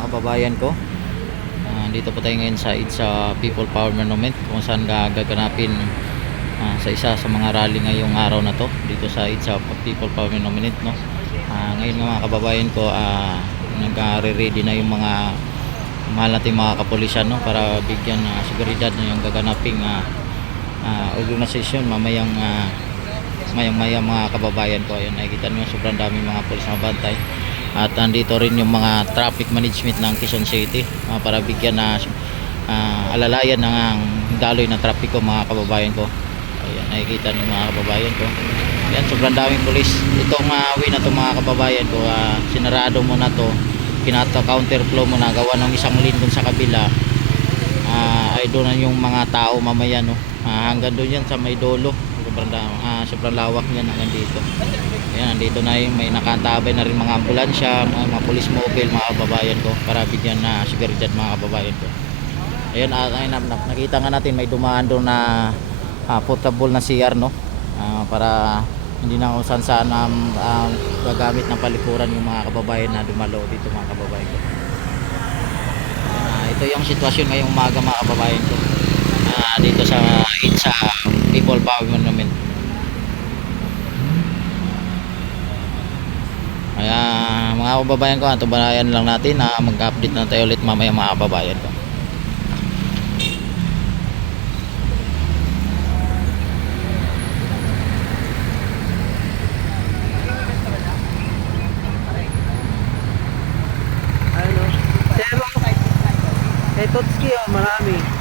mga kababayan ko. Ah, dito po tayo ngayon sa Itza People Power Monument kung saan ga- gaganapin ah, sa isa sa mga rally ngayong araw na to dito sa Itza People Power Monument no. Ah, ngayon nga mga kababayan ko ah nagre-ready na yung mga mahal nating mga kapulisan no para bigyan na seguridad na yung gaganaping ah, ah, organisasyon mamayang ah, mayang mayang mga kababayan ko ayun nakikita nyo sobrang daming mga pulis na bantay at nandito rin yung mga traffic management ng Quezon City ah, para bigyan na ah, alalayan ng ang daloy ng trapiko mga kababayan ko. Ayan nakikita nyo mga kababayan ko. Yan sobrang daming pulis. Itong uh, way na to mga kababayan ko ah, sinarado mo na to. Kinata counter flow mo na gawa ng isang lane dun sa kabila. Ah ay doon yung mga tao mamaya no? Ah, hanggang doon yan sa may dolo sobrang, ah, sobrang lawak yan hanggang dito ayan dito na yung may nakantabay na rin mga ambulansya mga, mga police mobile mga kababayan ko para bigyan na seguridad mga kababayan ko. Ayun ah, ayun na- nakita nga natin may dumaan doon na ah, portable na CR no? Ah, para hindi na kung saan saan um, um, gagamit ng palikuran yung mga kababayan na dumalo dito mga kababayan ko. Ah, ito yung sitwasyon ngayong umaga mga kababayan ko. Ah, dito sa Itza People Power Monument kaya mga kababayan ko antubayan lang natin na mag-update na tayo ulit mamaya mga kababayan ko. Kay Totski oh, marami.